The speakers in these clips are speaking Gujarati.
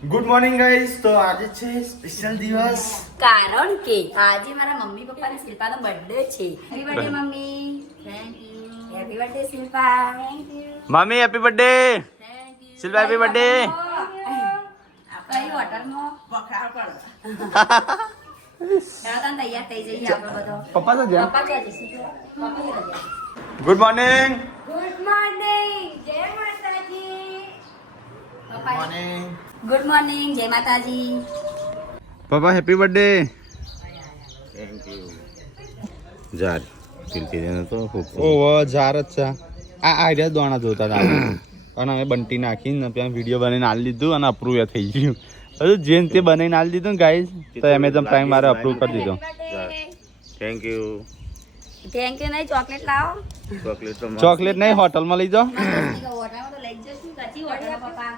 Good morning guys. તો આજે છે સ્પેશિયલ દિવસ કારણ કે આજે મારા મમ્મી પપ્પાને શિલ્પાનો બર્થડે છે. Happy birthday mummy. Thank you. Happy birthday Shilpa. Thank you. Mummy happy birthday. Thank you. Shilpa happy birthday. કઈ હોટલમાં વખાણ પડે. તૈયાર થઈ જઈએ આપણે બધો. પપ્પા તો ગયા. પપ્પા ક્યાં જશે? પપ્પા ગયા. Good morning. Good morning. જય માતાજી. પપ્પા મોર્નિંગ. Good morning. જય માતાજી. પપ્પા હેપી બર્થડે. Thank you. જાર કિલકી દેનો તો ખૂબ ઓહો જાર જ છે. આ આઈડિયા દોણા જોતા હતા અને અમે બંટી નાખીને ત્યાં વિડીયો બનાવીને આલી દીધું અને અપ્રૂવ થઈ ગયું. બધું જેન તે બનાવીને આલી દીધું ને ગાઈઝ, તો એમેઝોન પ્રાઇમ મારે અપ્રૂવ કરી દીધો. Thank you. Thank you. નહીં ચોકલેટ લાવો. ચોકલેટ તો ચોકલેટ નહીં, હોટલમાં લઈ જાઓ. હોટલમાં તો લઈ જશું. કચી હોટલમાં પપ્પા.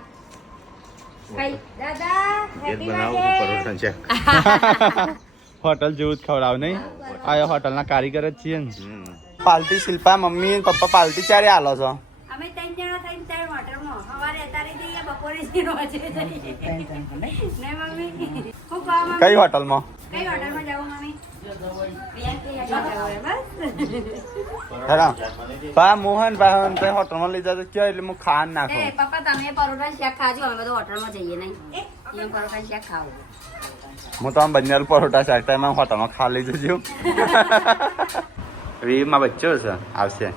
કઈ દાદા ઘેર હેપી બનાવો બર્થડે. પરોઠા છે. હોટલ જેવું જ ખવડાવ નહીં. આ હોટલના કારીગર જ છીએ ને. પાર્ટી શિલ્પા મમ્મી અને પપ્પા પાર્ટી ચારે આલો છો. અમે ત્રણ જણા થઈને ત્રણ હોટલમાં સવારે અત્યારે જઈએ, બપોરે જઈએ, રોજે જઈએ. નહીં મમ્મી? હું કહું મમ્મી? કઈ હોટલમાં? કઈ હોટલમાં જાઉં મમ્મી? હેરા પા મોહન ભાઈ તે હોટલમાં લઈ જતો ક્યાં એટલે હું ખાન નાખું. એ પપ્પા તમે પરોઠા શાક ખાજો, અમે બધું હોટલમાં જઈએ નહીં. એમ પરોઠા શાક ખાવું. હું તો આમ બંને પરોઠા શાક ટાઈમ હોટલમાં ખા લઈ જજો. વીમાં બચ્ચો છે આવશે.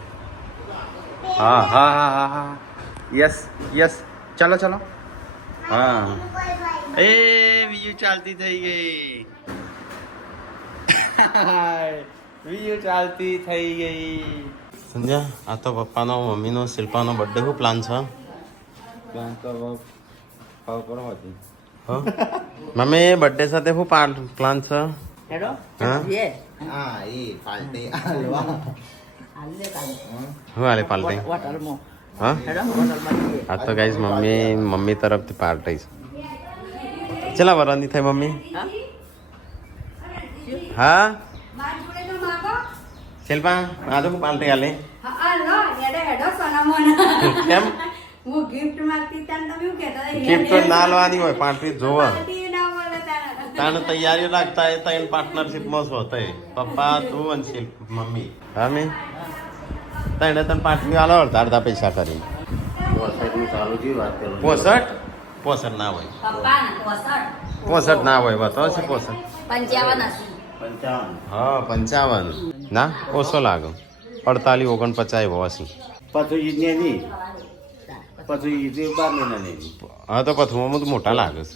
હા હા હા હા હા યસ યસ ચાલો ચાલો. હા એ વીયુ ચાલતી થઈ ગઈ. વીયુ ચાલતી થઈ ગઈ. સંજ્યા આ તો પપ્પાનો મમ્મીનો શિલ્પાનો બર્થડે શું પ્લાન છે? પ્લાન તો ખબર હતી. મમ્મી બર્થડે સાથે શું પ્લાન છે? હેડો હા હા એ પાર્ટી હાલવા. શું હાલે પાર્ટી? હોટલમાં હા હેડો હોટલમાં જઈએ. આ તો ગાઈઝ મમ્મી તરફથી પાર્ટી છે. ચલા વરાની થઈ મમ્મી? હા માર જોડે તો માંગો. શિલ્પા આ તો પાર્ટી હાલે હા લો હેડો હેડો સોનામોના. કેમ? હું ગિફ્ટ માંગતી તાન તમે શું કહેતા હતા? ગિફ્ટ તો ના લેવાની હોય, પાર્ટી જોવા. પાર્ટી ના બોલે તાન. તાને તૈયારીઓ લાગતા એ ત્રણ પાર્ટનરશિપમાં છો તય પપ્પા તું અને શિલ્પ મમ્મી. હા મી તને તને પાર્ટી આલો અડધા પૈસા કરી 65 ના હોય, પપ્પા ના 65 ના હોય. બતાવો છે 65? 55 હશે. હા 55 ના ઓછો લાગે. 48 49 એવો હશે. હા તો પથુમાં તો મોટા લાગે છે.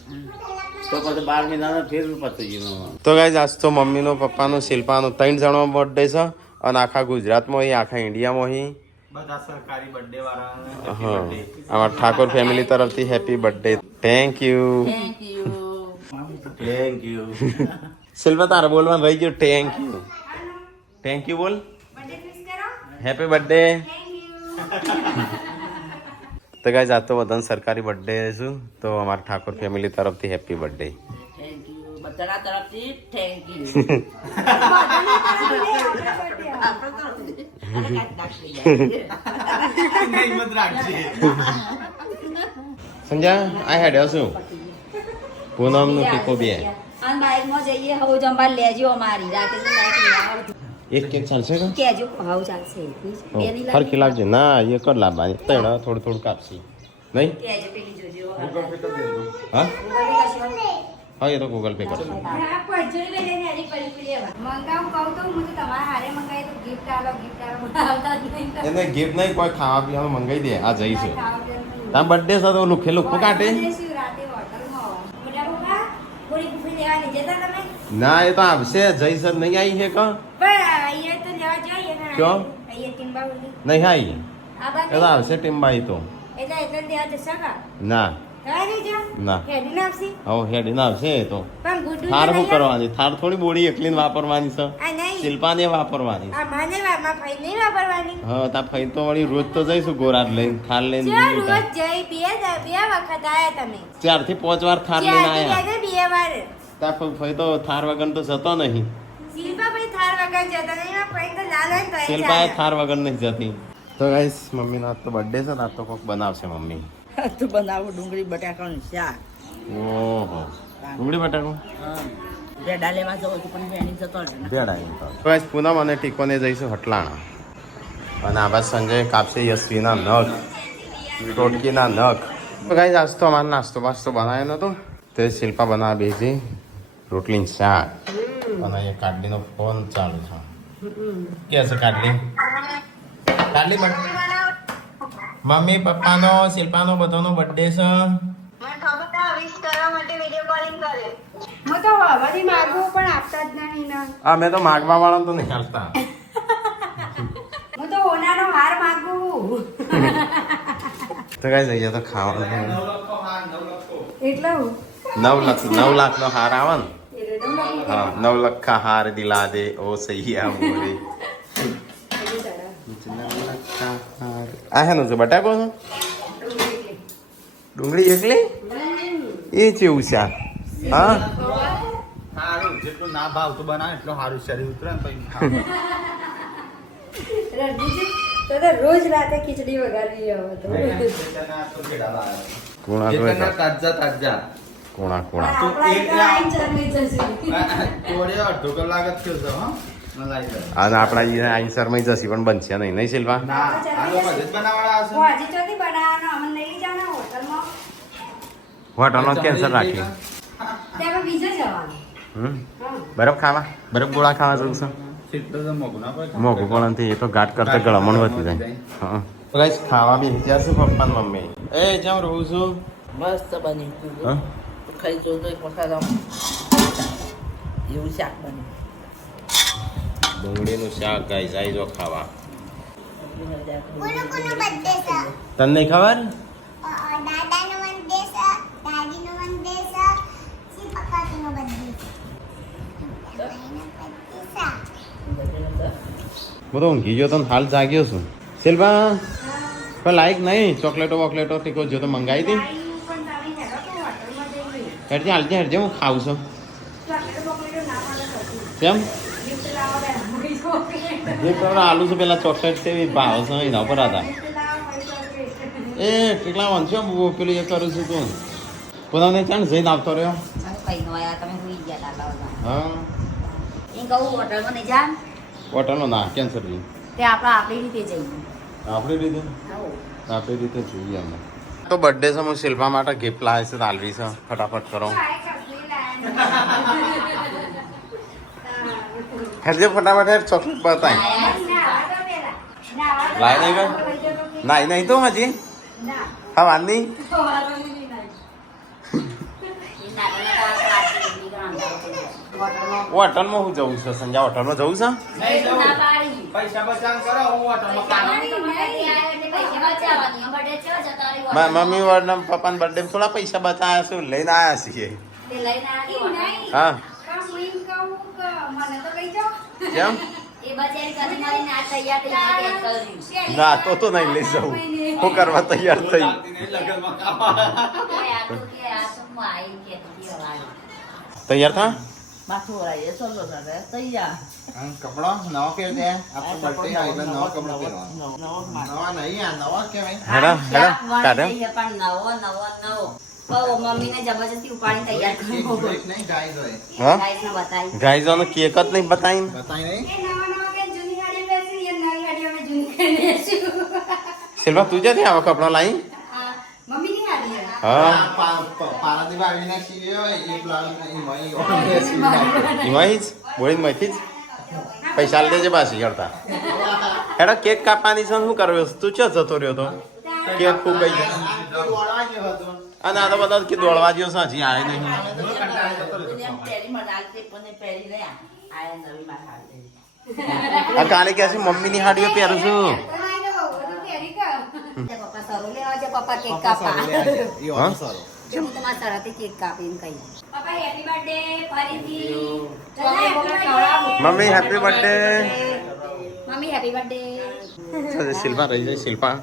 તો ગાઈઝ આજ તો મમ્મીનો પપ્પાનો શિલ્પાનો 3 જણનો બર્થડે છે અને આખા ગુજરાતમાં અહીં આખા ઇન્ડિયામાં અહીં બધા સરકારી બર્થડે વાળા. હા અમારા ઠાકોર ફેમિલી તરફથી happy birthday. Thank you. Thank you. Thank you. Shilpa તારે બોલવાનું રહી ગયું. Thank you. થેન્ક યુ બોલ. બર્થડે વિશ કરો. Happy birthday. Thank you. તો ગાઈઝ આજ તો બધાને સરકારી બર્થડે છું, તો અમારા ઠાકોર ફેમિલી તરફથી હેપી બર્થડે. Thank you. બધાના તરફથી થેન્ક યુ. હિંમત રાખજે. સંજય આ હેડ્યો છું પૂનમનું ટીકો બે અને બાઈકમાં જઈએ હવે જમવા લેજો અમારી રાતે તો બાઈક લઈ આવજો. એક કેક ચાલશે કે કેજો હવે ચાલશે. બે નહીં ફરકી લાગશે ના એ કર લાવવાની તણ થોડું થોડું કાપશી નહીં. કેજો પેલી જોજો. હા ગૂગલ પે કરશો? હા એ તો ગૂગલ પે કરશે. મંગાવું કહું તો હું તો તમારા હારે મંગાવી તો ગિફ્ટ આલો આવતા જ નહીં. એને ગિફ્ટ નહીં કોઈ ખાવા પીવાનું મંગાવી દે. આ જઈશું ખાવા પીવાનું. તાર બર્થડે છે તો લુખે લુખું કાઢે. જઈશું રાતે હોટલમાં. મોટા પપ્પા, પૂરી પૂરી લેવાની જતા તમે? ના એ તો આવશે જઈશ નહીં આવી છે કા પણ અહીંયા તો લેવા જઈએ ને. ક્યાં? અહીંયા ટીમ્બાવલી. નહીં આવી આ બાજુ? એ તો આવશે ટીમબાઈ તો એટલે લેવા જશો કા? ના જવા દેજો. ના હેડીને આવશે? હવે હેડીને આવશે એ તો. પણ ગુડ્ડુ થાર તો શું લઈ કરવાની? થાર થોડી બોડી એકલીને વાપરવાની છે. આ નહીં. શિલ્પાને વાપરવાની. આ માને માં ફાઈ નહીં વાપરવાની. હા તા ફઈ તો વળી રોજ તો જઈશું ગોરાટ લઈને થાર લઈને ચાલ બીજું રોજ કાંઈ. જઈ બે વખત આયા તમે. 4 થી 5 વાર થાર લઈને ચારથી આયા. બે વાર. તા ફઈ તો થાર વગર તો જતો નહીં. શિલ્પા ભાઈ થાર વગર જતા નહીં. એમાં ફાઈ તો લાલ હોય ને તોય શિલ્પાએ ચાલે. થાર વગર નહીં જતી. તો ગાઈસ મમ્મીનો આજ તો બર્થડે છે ને આજ તો કોક બનાવશે મમ્મી. તું બનાવો ડુંગળી બટાકાનું શાક ઓહો ડુંગળી બટાકો ભેડાલેમાં જવું હતું પણ ભેણી જતો રહે બસ પૂનમ અને ટીકોને જઈશું હટલાણા અને આ બાદ સંજય કાપશે યશ્વીના નખ ટોટકીના નખ તો ગાઈસ આજ તો અમારો નાસ્તો બાસ્તો બનાવ્યો નહોતો તે શિલ્પા બનાવવા બેસી રોટલી ને શાક અને એ કાડલીનો ફોન ચાલુ છે કે છે કાડલી કાડલી મમ્મી પપ્પાનો શિલ્પાનો બધાનો બર્થડે છે હું તો હવારી માગું પણ આપતા જ નહીં ને. અમે તો માગવા વાળા તો નહીં હાલતા હું તો હોનાનો હાર માગું. તો કઈ જઈએ તો ખાવાનું એટલે હું 9 લાખનો હાર આવે ને હા 9 લખા હાર દિલા દે ઓ સૈયા મોરે આ હેનું છે બટાકો છે ડુંગળી એકલી એ કેવું છે આ? હા સારું જેટલું ના ભાવતું બનાવે એટલું સારું શરીર ઉતરે ને પછી રણજીતજી, તો તો રોજ રાતે ખીચડી વઘારવી હવે તો. કોણા તાજા કોણા આપણા એકલા આઈને જમી જશું. થોડે અડધો કલાક જ થયો છે હો મલાઈ દે. અને આપણા અહીં શરમાઈ જશે પણ બનશે નહીં નહીં શિલ્પા ના આ લોકો બધે જ બનાવવાળા હશે. હું હજી ચોથી બનાવવાનો અમને લઈ જાના હોટલમાં. હોટલનો કેન્સર રાખી ત્યાં બીજે જવાનું. હમ બરફ ખાવા બરફ ગોળા ખાવા જવું છે સીટલું તો મોંઘું ના પડે. મોઘું પણ નથી એ તો ઘાટ કરતા ગળમણ વધી જાય હા ગાઈસ ખાવા બી જ્યાં છે પપ્પા ને મમ્મી એ જ્યાં રહું છું મસ્ત બની હા ખાઈ જોઉં તો એક વખત આમ એવું શાક બન્યું ડુંગળીનું શાક ગાઈસ આવી જો ખાવા કોનો કોનો બર્થડે છે? તને નહીં ખબર દાદાનો બર્થડે છે, દાદીનો બર્થડે છે, શ્રી પપ્પાનો બર્થડે છે. ભાઈનો birthday છે. હું તો ઊંઘી ગયો તો ને હાલ જાગ્યો છું શિલ્પા પણ લાઈક નહીં ચોકલેટો વોકલેટો ટીકો જો તો મંગાવી દે પણ તમે હેડો તો હોટલમાં જઈ હેડજે હાલજે હેડજે હું ખાઉં છું ચોકલેટ બોકલેટ ના પાડે કશું. કેમ ગિફ્ટ લાવો બે મમ્મી ચોકલેટ. જે પેલા આલુ છે પેલા ચોકલેટ તે ભાવ છે એના ઉપર હતા ગિફ્ટ લાવો પછી ચોકલેટ. એ કેટલા વાંચો પેલું એ કરું છું તું પોતાને ચાણ જઈને આવતો રહ્યો તમે કઈ નો આયા તમે ભૂલી ગયા દાદા. હા એ કહું હોટલમાં નહીં જામ હોટલનો ના કેન્સર થઈ તે આપણે આપણી રીતે જઈએ. આપણી રીતે આવો. આપણી રીતે જોઈએ અમે તો બર્થડે છે હું શિલ્પા માટે ગિફ્ટ લાવે છે તાલવી છે ફટાફટ કરો હેડજે ફટાફટ હેડ ચોકલેટ બતાય લાય નહીં ગઈ નાઈ નહીં તો હજી હા વાંધી હોટલમાં હું જવું છે સંજા હોટલમાં જવું છે નહીં જવું. પૈસા બચાવ કરો હું હોટલમાં ખાવા. મમ્મી વાળના પપ્પાના બર્થડે થોડા પૈસા બતાવ્યા છું લઈને આવ્યા છીએ હા કેમ ના તો નહીં લઈ જવું હું કરવા તૈયાર થઈ લગનમાં ખાવા. તૈયાર થા માથું વળાઈએ ચલો દાદા તૈયાર આમ કપડો નવો પહેર દે આપણો બર્થડે આવે એટલે નવો કપડો પહેરવાનો. નવા નહીં આ નવા કહેવાય. હેડા હેડા કાઢે પણ નવો નવો નવો મમ્મીને જબરજસ્તી ઉપાડી તૈયાર એક કર્યો. બ્રેક નહીં ગાઈઝ હોય. હા ગાઈસને બતાવી. ગાઈઝોનો કેક જ નહીં બતાવીને બતાય નહીં. એ નવા નવા કે જૂની ગાડી બેસી એ નવી ગાડી અમે જૂની કરી લેશું. શિલ્પા તું જ્યાંથી આવો કપડો લાવી આ મમ્મીની ગાડી છે. હા પારાદીપ આવીને સીવ્યો હોય, એ પ્લાન એમાં ઓર્ડર સીવી નાખ્યો. એમાં જ બોળી માંથી જ પૈસા લઈ દેજે પાછી કરતા હેડા કેક કાપવાની છે શું કરવો તું ક્યાં જતો રહ્યો તો કેક ખૂબ ગઈ દોડવા ગયો હતો. અને આ તો બધા કે દોડવા ગયો છે હજી આવે નહીં પહેરી મને આલતી પણ પહેરી રહ્યા આ નવી માં ખાલી આ કાલે કે છે મમ્મીની હાડીઓ પહેરું છું પપ્પા સરો લેવા છે પપ્પા કેક કાપા. એ ઓર્ડર સારો. હું તમારા સરાથી કેક કાપીને કહી. પપ્પા હેપી બર્થડે ફરીથી. ચલો, mummy happy birthday mummy happy birthday. Shilpa રહી જાય શિલ્પા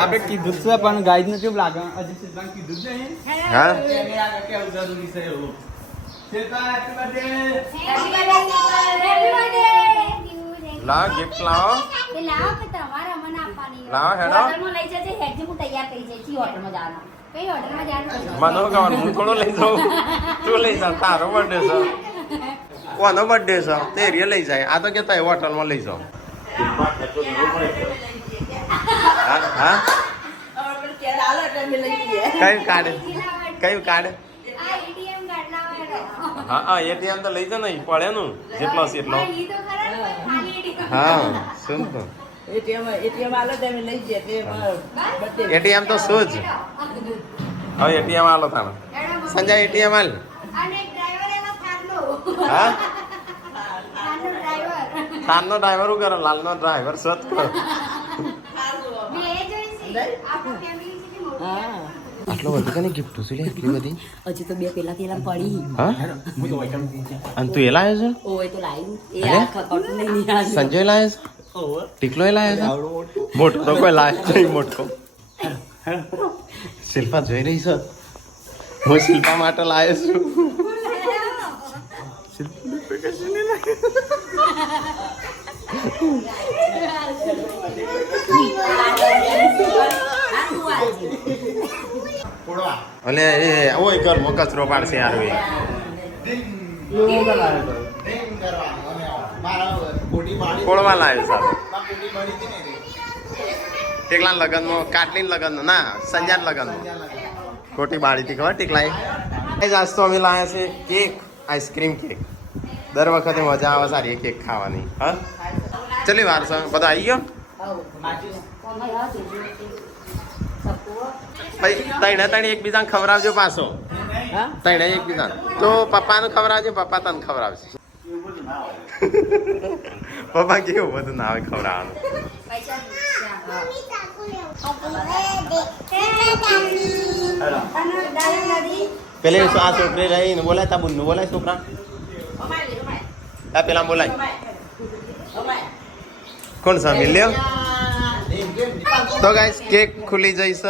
આપણે કીધું છે પણ ગાઈડ ને કેવું લાગે હજી શિલ્પાને કીધું જ નહીં. હા કેવું જરૂરી છે એવું. Shilpa happy birthday. Happy birthday. લાવ ગિફ્ટ લાવો એ લાવો કે તમારે મને આપવાની. લાવો, હેડો. હોટલમાં લઈ જજે હેડજી હું તૈયાર થઈ જઈશ હોટલમાં જવાના. કઈ હોટલમાં જવાનું? મને ખબર હું થોડો લઈ જાઉં તું લઈ જા તારો બર્થડે છે કોનો બર્થડે છે તે રે લઈ જાય આ તો કે તય હોટલમાં લઈ જાઉં હા હા અમારે પણ ક્યારે આલો એટલે અમે લઈ જઈએ. કયું કાર્ડ કયું કાર્ડ આ ATM કાર્ડ લાવવાનો. હા હા એટીએમ તો લઈ જા નહીં પડે નું જેટલો છે એટલો હા, ઈ તો ખરા ને, પણ ખાલી ATM. હા શું તો ATM આલો એટલે અમે લઈ જઈએ. તે birthday. એટીએમ તો શું જ હવે એટીએમ આલો તારે સંજય એટીએમ આલ અને ડ્રાઈવર એમાં થારનો. હા થારનો ડ્રાઈવર. તારનો ડ્રાઈવર શું કરે લાલનો ડ્રાઈવર સત કરો બે જોઈશે. આપણું family કેટલી મોટી. હા. આટલો બધું કને ગિફ્ટ છે લે એટલી બધી હજી તો બે પેલા પેલા પડી. હા અને તું એ લાયો છે ઓય તો લાવ્યું. એ અરે? આ ખખડતું નહીં આવ્યું. સંજય લાયો છે ટીકલો એ લાયો છે મોટો તો કોઈ લાયો નહીં મોટો શિલ્પા જોઈ રહી છે હું શિલ્પા માટે લાયો છું અને એ ઓય ઘરમાં કચરો પાડશે યાર એ કોળવા લાવ્યો સાહેબ ટેકલા લગનમાં કાટલી લગન ના સંજાન લગનમાં ખોટી બાળી હતી ખબર ટીકલાઈ આજ તો અમે લાવ્યા છે કેક આઈસ્ક્રીમ કેક દર વખતે મજા આવે સારી કેક ખાવાની હા ચલી વાર છે બધા આવી ગયો ભાઈ તઈને તઈને એકબીજાને ખવડાવજો પાછો હા? તઈને એકબીજાને તો પપ્પાને ખવડાવજો પપ્પા તને ખવડાવશે પપ્પા કેવું બધું ના આવે ખવડાવવાનું પૈસા મમ્મી ચાકુ લેવો અને દાદા દાદી પેલે આ છોકરી રહી ને બોલાય તા બુનનું બોલાય છોકરા અમારે, અમારે. આ પેલા બોલાય અમારે. કોણ છે મિલ્યો તો ગાઈસ કેક ખુલી જઈશ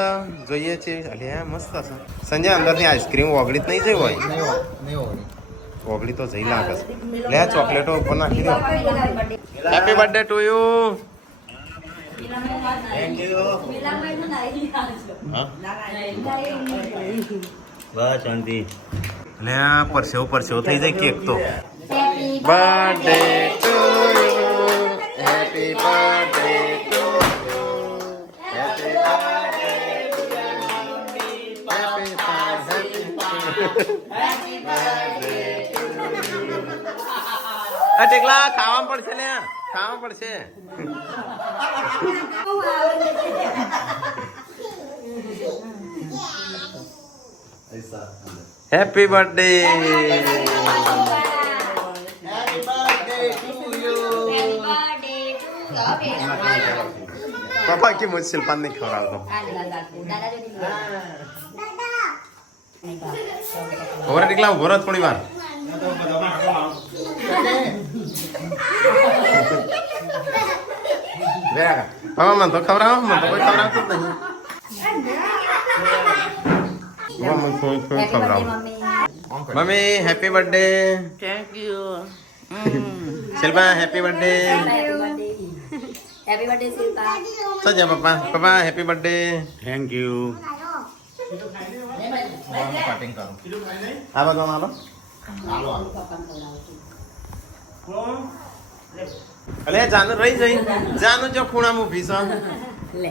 જોઈએ છે અલ્યા મસ્ત છે સંજય અંદરની આઈસ્ક્રીમ ઓગળી જ નહીં જઈ હોય ઓગળી તો જઈ લાગે છે લે આ ચોકલેટો ઉપર નાખી દો હેપી બર્થડે ટુ યુ મિલાભાઈનું નાઈ હા બસ શાંતિ લે આ પરસેવો પરસેવો થઈ જાય કેક તો happy birthday to you happy birthday to you happy birthday ટેકલા ખાવા પડશે ને ખાવા પડશે હેપી બર્થડે પપ્પા કે મુझे शिल्पा नहीं खवડાવતો ઓરે ટીકલા ઉભો રહો થોડી વાર પપ્પા મને તો ખવડાવો મને તો કોઈ ખવડાવતું જ નહીં પપ્પા મને થોડું ખવડાવો mummy happy birthday Thank you. Shilpa happy birthday happy birthday Shilpa. સજા પપ્પા પપ્પા હેપી બર્થડે થેન્ક યુ આ બધો માલો અલે જાનું રહી જઈ જાનું જો ખૂણા મૂકી છે લે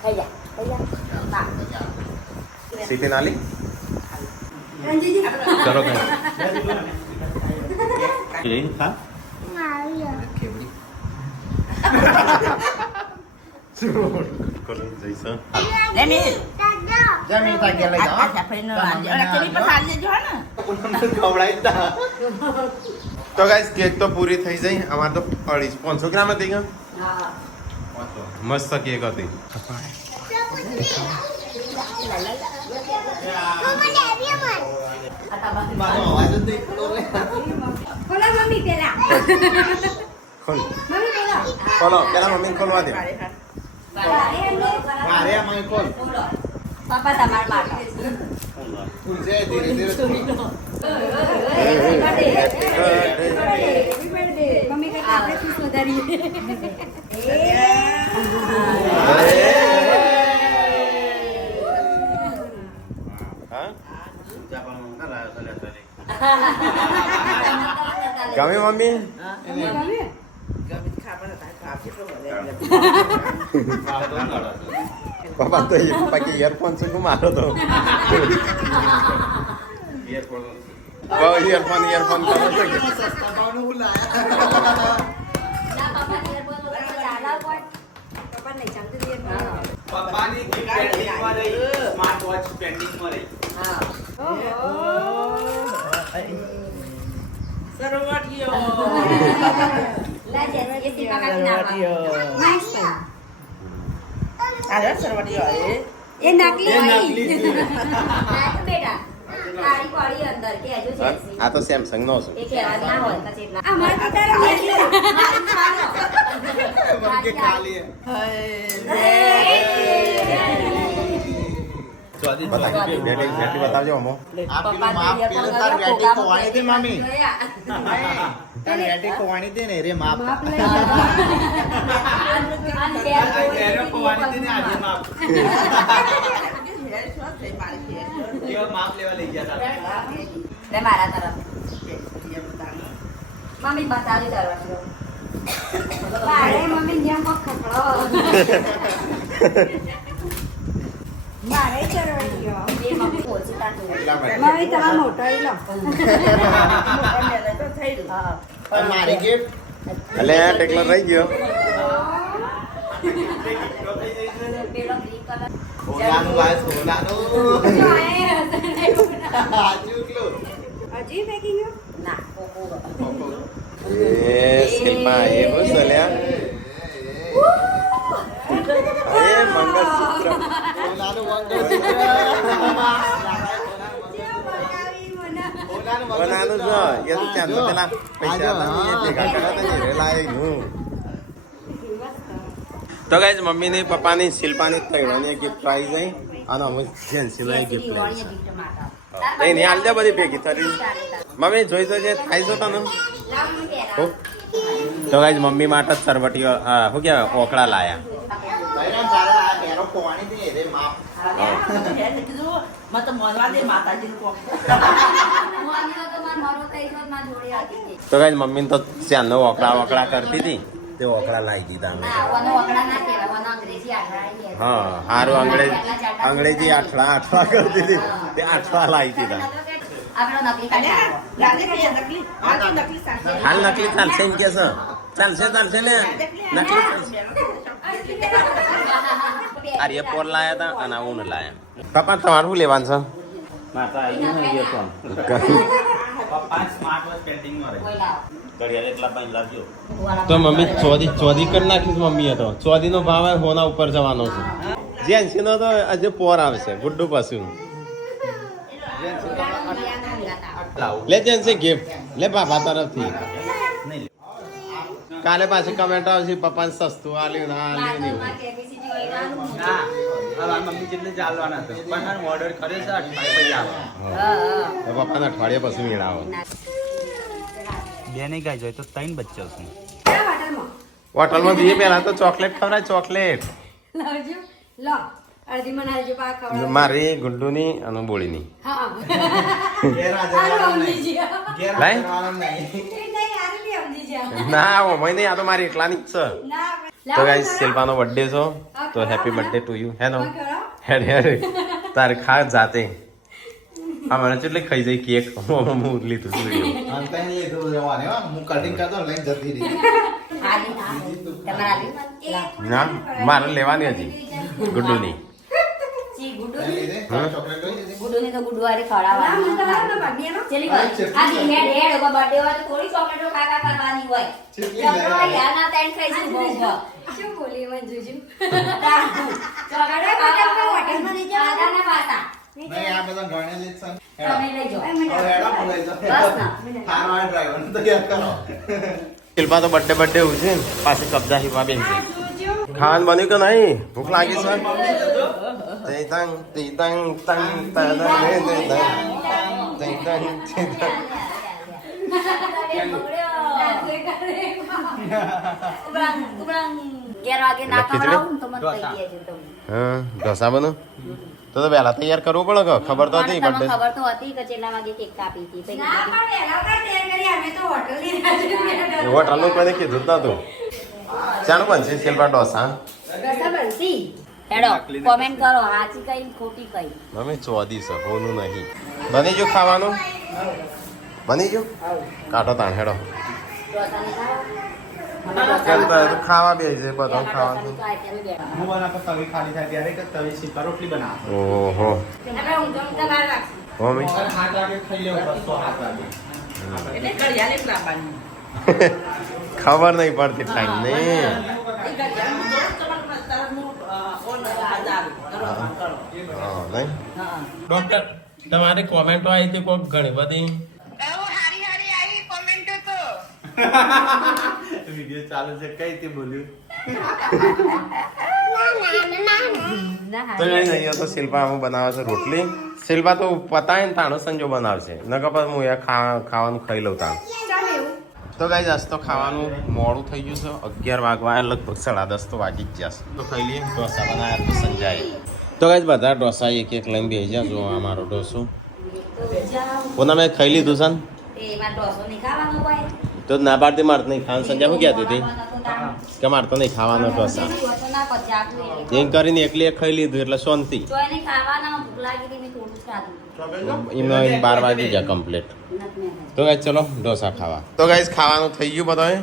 ખાઈ જા હા. સીટી નાલી રંજીજી ચલો કઈ હા જઈશ Demi. દાદા આ સફેદનો વાંધો. ઓલા તેની પર ખાલી દેજો હે ને? તો ગાઈસ કેક તો પૂરી થઈ જઈ અમાર તો 500 ગ્રામ હતી કે હા મસ્ત કેક હતી ખોલા મમ્મી પેલા ખોલ મમ્મી પેલા ખોલો પેલા મમ્મી ખોલવા દે પાપા તમાર માટે મમ્મી કરતા આપણે ખુશ વધારીએ ગમે મમ્મી પપ્પા તો બાકી ઇયરફોન શું મારો તો ઇયરફોન કરો છો કે પપ્પાની પેન્ડિંગમાં રહી સ્માર્ટ વોચ પેન્ડિંગમાં રહી એ નકલી બેટા તારી કોળી અંદર કે હજુ છે આ તો સેમસંગ નો છે એ કહેવા ના હોય પછી એટલા આ માર તો ખાલી બેટી બતાવજો અમો મારા તરફ મમ્મી બતાવી તરફ મારે મમ્મી જેમ ખકડો મારે ચરવડીયો બે મમ્મી ઓછું તાતું મમ્મી તમાર મોટો ઈ લો તો થઈ ગયું મારી ગિફ્ટ એટલે ટેકલો રહી ગયો પેલો ગ્રીન કલર હજી પેકિંગ ના કોકો એ શિલ્પા એવું ચાલ્યા એ મંગળસૂત્ર બનાનું છે એ તો ત્યાં તો પેલા પૈસા ભેગા કર્યા હતા ને લાવી હું તો ગાઈસ મમ્મીની પપ્પાની શિલ્પાની તૈયારી ગિફ્ટ આવી ગઈ અને અમે જેન્સી લઈ ગિફ્ટ લઈ નહીં હાલ દે બધી ભેગી થતી મમ્મી જોઈ તો જે થાય છો તને તો ગાઈસ મમ્મી માટે સરવટીઓ શું કહેવાય ઓકળા લાયા તો ગાઈસ મમ્મી તો ચાંદનો ઓકળા કરતી હતી તે ઓકળા લાવી દીધા હા હારું અંગ્રેજી આઠળા કરતી હતી તે આઠળા લાવી દીધા હાલ નકલી ચાલશે એમ કે છે ચાલશે ને નકલી આર્ય પોર લાયા હતા અને આવું લાયા પપ્પા તમારું શું લેવાનું છે માતા આવી ઇયરફોન પપ્પા સ્માર્ટ વોચ પેન્ડિંગમાં રહી ઘડિયાળ એટલા બાઈ લાવજો તો મમ્મી ચોદી કરી નાખીશ મમ્મી તો ચોદી નો ભાવ હોના ઉપર જવાનો છે જેન્સી નો તો હજુ પોર આવશે ગુડ્ડુ પાછું લે જેન્સી ગિફ્ટ લે બાપા તરફથી કાલે પાછી કમેન્ટ આવશે પપ્પાને સસ્તું આલ્યું ના આલ્યું એવું ના હવે મમ્મી જેટલે ચાલવાના હતો પણ ઓર્ડર કરે છે 28 પૈસા તો પપ્પાને અઠવાડિયે પછી મેળાવો બે નહીં ગાય જોઈએ તો 3 બચ્ચા છે હોટલમાં જઈએ પેલા તો ચોકલેટ ખવડાય ચોકલેટ લાવજો લો અડધી મને આવજો પા ખવડાવ મારી ગુડ્ડુની અને બોળીની હા ના મમ્મી નહીં આ તો મારી એકલાની જ છે તો ગાઈસ શિલ્પાનો બર્થડે છો તો હેપી બર્થડે ટુ યુ હેનો હેડ તારે ખા જાતે આ મને એટલે ખાઈ જાય કેક હું લીધું છું ના મારે લેવાની હતી ગુડ્ડુની ગુડુની તો ગુડવારે ખવડાવવાની ચલી ગઈ આ હેડ હેડ બર્થડે હોય તો થોડી ચોકલેટો ખાવા કરવાની હોય ચપરો યાર ના ટેન ખાઈ જુ બહુ શું બોલી મંજુજી ચોકલેટો ખાવા હોટલમાં લઈ જાવ આના પાતા નહીં આ બધા ગણે લીધ છે તમે લઈ જાઓ શિલ્પા તો બર્થડે એવું છે પાછી કબજા શિલ્પા બેન છે ખાવાનું બન્યું કે નહીં ભૂખ લાગી છે ઘેર વાગે ના ખવડાવું તો મને કહી દેજો તમે ઢોસા બનો તો વહેલા તૈયાર કરવું પડે કે ખબર તો હતી તમને બર્થડે ખબર તો હતી કે કેટલા વાગે કેક કાપી હતી પછી ના પણ વહેલા તૈયાર કરી અમે તો હોટલ ની હોટલનું કોઈને કીધું જ નતું ચાનું બનશે શિલ્પા ઢોસા રસા બનતી હેડો કોમેન્ટ કરો સાચી કઈ ખોટી કઈ મમ્મી ચોદી છે હોનું નહીં બની ગયું ખાવાનું બની ગયું કાઢો તાણ હેડો તો ખાવા બે છે બધો ખાવાનું હું બનાવતો તવી ખાલી થાય ત્યારે કે તવી શીખા રોટલી બનાવ ઓહો આપણે ઊંઘ બહાર રાખશું મમ્મી 7 વાગે ખાઈ લેવું બસ 7 વાગે એટલે ઘડિયાળ એક લાવવાની ખબર નહીં પડતી ટાઈમ ને એ ઘડિયાળ તમારે તરફનું ઓન હજાર કરો નહીં હા ડોક્ટર તમારી કોમેન્ટો આવી હતી કોઈક ઘણી બધી વિડિયો ચાલુ છે કઈ તે બોલ્યું તો કઈ નહીં તો શિલ્પા આમાં બનાવે છે રોટલી શિલ્પા તો પતાય ને તાણો સંજો બનાવશે નકર પછી હું એ ખાવાનું ખાઈ લઉં તાણ તો ગાઈઝ આજ તો ખાવાનું મોડું થઈ ગયું છે 11 વાગવા લગભગ 10:30 તો વાગી જ જશે તો ખાઈ લઈએ ઢોસા બનાવ્યા તો સંજાય તો ગાઈઝ બધા ઢોસા એક એક લઈને બેસી જા જો આ મારો ઢોસો કોના મેં ખાઈ લીધું છે ને એમાં ઢોસો નહીં ખાવાનો હોય તો ના પાડતી મારે નહીં ખાવાનું સંજય શું કહેતી હતી કે મારે તો નહીં ખાવાનો ઢોસા એમ કરીને એકલી એક ખાઈ લીધું એટલે શાંતિ તો એને ખાવાના ભૂખ લાગી હતી મેં થોડું જ ખાધું એમને 12 વાગી જાય કમ્પ્લીટ તો ગાઈઝ ચલો ઢોસા ખાવા તો ગાઈઝ ખાવાનું થઈ ગયું બધાએ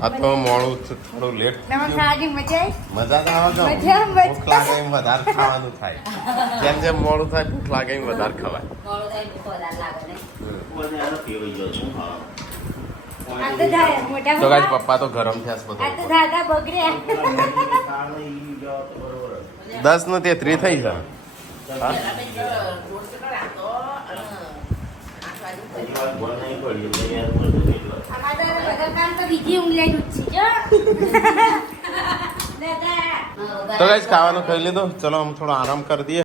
આ તો મોડું થોડું લેટ મજા આવી મજા તો આવે છે મજા. ભૂખ લાગે એમ વધારે ખાવાનું થાય જેમ જેમ મોડું થાય ભૂખ લાગે એમ વધારે ખવાય મોડું થાય ભૂખ વધારે લાગે ને આ તો જાય મોટા તો ગાઈઝ પપ્પા તો ગરમ થયા છે આ તો બધું દાદા બગડ્યા 10 નું 33 થઈ જાય હા? અમારે તો બધા કામ તો બીજી ઊંઘ લઈને ઉઠી જો દાદા તો ગાઈઝ ખાવાનું ખાઈ લીધું ચલો આમ થોડો આરામ કરી દઈએ